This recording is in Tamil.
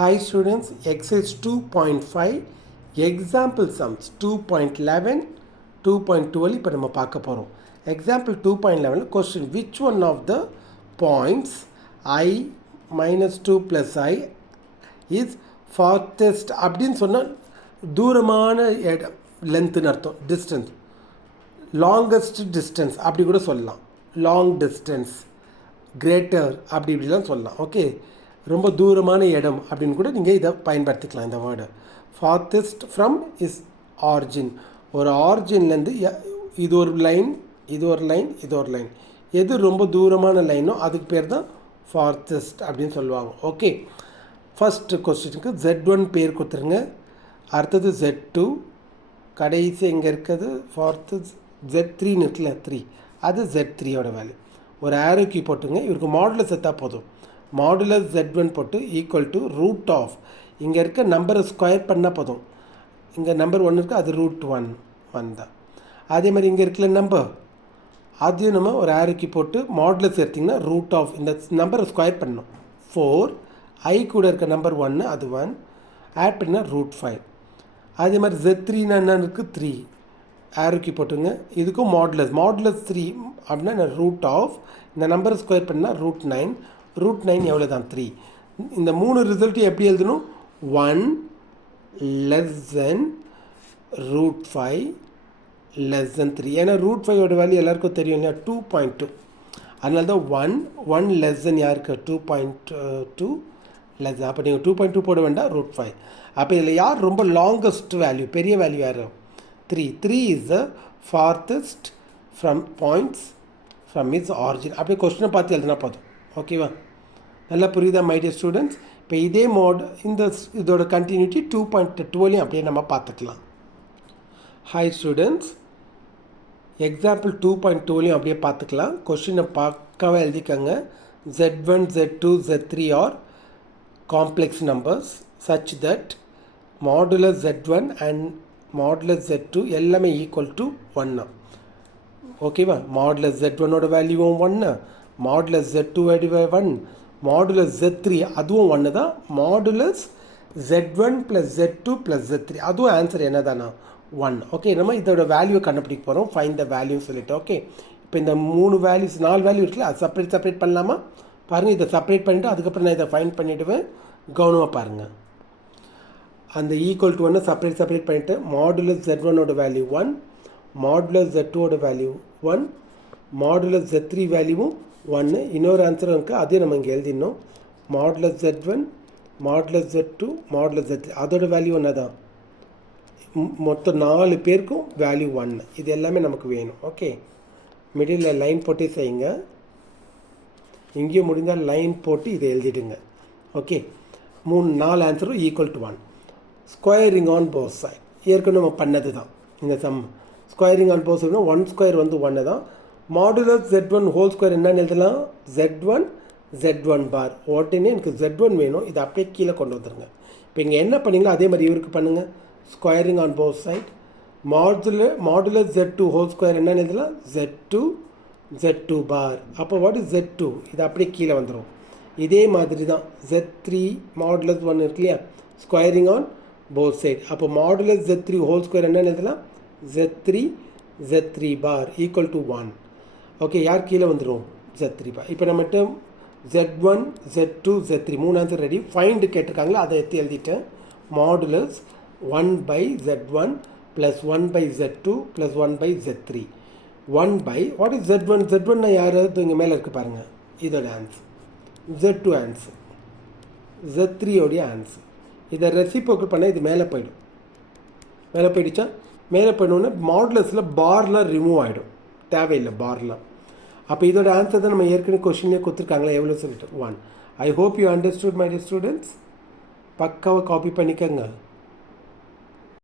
Hi students, exercise 2.5 example sums 2.11, 2.12 இப்போ நம்ம பார்க்க போகிறோம். Example 2.11 question, which one of the points I minus 2 plus I is farthest அப்படின்னு சொன்னால் தூரமான இடம், லென்த்துன்னு அர்த்தம், டிஸ்டன்ஸ், லாங்கஸ்ட் டிஸ்டன்ஸ் அப்படி கூட சொல்லலாம், லாங் டிஸ்டன்ஸ், கிரேட்டர் அப்படி இப்படிலாம் சொல்லலாம். ஓகே, ரொம்ப தூரமான இடம் அப்படின்னு கூட நீங்கள் இதை பயன்படுத்திக்கலாம். இந்த வேர்டு ஃபார்த்தஸ்ட் ஃப்ரம் இஸ் ஆர்ஜின், ஒரு ஆர்ஜின்லேருந்து இது ஒரு லைன், இது ஒரு லைன், இது ஒரு லைன், எது ரொம்ப தூரமான லைனோ அதுக்கு பேர் தான் ஃபார்த்தஸ்ட் அப்படின்னு சொல்லுவாங்க. ஓகே, ஃபஸ்ட்டு கொஸ்டினுக்கு Z1 பேர் கொடுத்துருங்க, அடுத்தது Z2, கடைசி எங்கே இருக்கிறது ஃபார்த்து Z3ன்னு இருக்குல்ல, 3, அது Z3யோட வேல்யூ. ஒரு ஆரோக்கி போட்டுங்க, இவருக்கு மாடுலஸ் எடுத்தால் போதும். மாடுலஸ் Z1 போட்டு ஈக்குவல் டு ரூட் ஆஃப், இங்கே இருக்க நம்பரை ஸ்கொயர் பண்ணால் போதும். இங்கே நம்பர் 1 இருக்குது, அது √1 தான். அதே மாதிரி இங்கே இருக்கல நம்பர், அதையும் நம்ம ஒரு ஆரோக்கி போட்டு மாடுலஸ் எடுத்திங்கன்னா ரூட் ஆஃப், இந்த நம்பரை ஸ்கொயர் பண்ணணும். 4, I கூட இருக்க நம்பர் 1, அது 1, ஆட் பண்ணால் √5. அதே மாதிரி Z3 என்ன இருக்குது, 3, ஆரோக்கி போட்டுங்க, இதுக்கும் மாடுலஸ் 3 அப்படின்னா ரூட் ஆஃப், இந்த நம்பரை ஸ்கொயர் பண்ணால் √9, √9 எவ்வளோ தான், 3. இந்த 3 ரிசல்ட்டும் எப்படி எழுதணும், 1 less than √5 less than 3. ஏன்னா √5ஓட வேல்யூ எல்லாருக்கும் தெரியும் இல்லையா, 2.2. அதனால தான் 1 less than யாருக்கு, 2.2 less than. அப்போ நீங்கள் 2.2 போட வேண்டாம், √5. அப்போ இதில் யார் ரொம்ப லாங்கஸ்ட் வேல்யூ, பெரிய வேல்யூ யார், 3 is the farthest from points from its origin. அப்படியே கொஸ்டினை பார்த்து எழுதினா போதும். ஓகேவா, நல்லா புரியுதா மை டியர் ஸ்டூடெண்ட்ஸ்? இப்போ இதே மோட் இதோட கண்டினியூட்டி 2.12 அப்படியே நம்ம பார்த்துக்கலாம். ஹாய் ஸ்டூடெண்ட்ஸ், எக்ஸாம்பிள் 2.12 அப்படியே பார்த்துக்கலாம். கொஸ்டினை பக்காவாக எழுதிக்கங்க. Z1, Z2, Z3 are complex numbers such that modulus Z1 and modulus Z2 எல்லாமே ஈக்குவல் டு 1. ஓகேவா, மாடுலஸ் Z1ஓட வேல்யூவும் 1, மாடுலஸ் Z2 1, மாடுலஸ் Z3 அதுவும் 1 தான், மாடுலஸ் Z1 + Z2 + Z3 அதுவும் ஆன்சர் என்ன தானா, 1. ஓகே, நம்ம இதோட வேல்யூவை கண்டுபிடிக்க போகிறோம், ஃபைண்ட் த வேல்யூன்னு சொல்லிட்டு. ஓகே, இப்போ இந்த 3 வேல்யூஸ் 4 வேல்யூ இருக்குல்ல, அது செப்பரேட் பண்ணலாமா பாருங்கள். இதை செப்பரேட் பண்ணிவிட்டு அதுக்கப்புறம் நான் இதை ஃபைண்ட் பண்ணிவிடுவேன், கவனமாக பாருங்கள். அந்த ஈக்குவல் டு 1 செப்பரேட் பண்ணிவிட்டு மாடுலஸ் Z1ஓட வேல்யூ 1, மாடுலஸ் Z2ஓட வேல்யூ 1, மாடுலஸ் Z3 வேல்யூவும் 1. இன்னொரு ஆன்சரும் இருக்குது, அதையும் நம்ம இங்கே எழுதிடணும். Modulus Z1, modulus Z2, modulus Z3 அதோட வேல்யூ ஒன்று தான். மொத்தம் 4 பேருக்கும் வேல்யூ 1. இது எல்லாமே நமக்கு வேணும். ஓகே, மிடில் லைன் போட்டு செய்யுங்க, இங்கேயும் முடிந்தால் லைன் போட்டு இதை எழுதிடுங்க. ஓகே, 4 ஆன்சரும் equal to 1. Squaring on both side ஏற்கனவே நம்ம பண்ணது தான் இந்த சம். ஸ்கொயரிங் ஆன் போத் சைட்னா 1 ஸ்கொயர் வந்து 1 தான். மாடுலஸ் Z1 ஹோல் ஸ்கொயர் என்னன்னு எழுதலாம், Z1 பார். உடனே எனக்கு Z1 வேணும், இதை அப்படியே கீழே கொண்டு வந்துடுங்க. இப்போ இங்கே என்ன பண்ணீங்களோ அதே மாதிரி இவருக்கு பண்ணுங்கள். Squaring on both side, modulus Z2 whole square என்னன்னு எழுதலாம், Z2 பார். அப்போ வாட் இஸ் Z2, இது அப்படியே கீழே வந்துடும். இதே மாதிரி தான் Z3 மாடுலஸ் 1 இருக்கு இல்லையா, ஸ்கொயரிங் ஆன் போத் சைட். அப்போ மாடுலஸ் Z3 ஹோல் ஸ்கொயர் என்னன்னு எழுதலாம், Z3 bar equal to 1. Okay, யார் கீழே வந்துடும், Z3 பார். இப்போ நம்மகிட்ட Z1, Z2, Z3 3 answer ready. Find கேட்டிருக்காங்களா, அதை எடுத்து எழுதிட்டேன். Modulus 1/Z1 + 1/Z2 + 1/Z3 what is Z1 யாராவது இங்கே மேலே இருக்குது பாருங்கள், இதோட ஆன்சர். Z2 ஆன்சர், Z3ஓடைய ஆன்சர். இதை ரெசிப்ரோக்கல் பண்ணால் இது மேலே போயிடும். மேலே போயிடுச்சா, மேலே போயிடணுன்னா மாடுலஸில் பார்லாம் ரிமூவ் ஆகிடும், தேவையில்லை பார்லாம். அப்போ இதோட ஆன்சர் தான் நம்ம ஏற்கனவே கொஸ்டின்லேயே கொடுத்துருக்காங்களா, எவ்வளோ சொல்லிட்டு 1. I hope you understood my dear students. பக்காவை காப்பி பண்ணிக்கோங்க.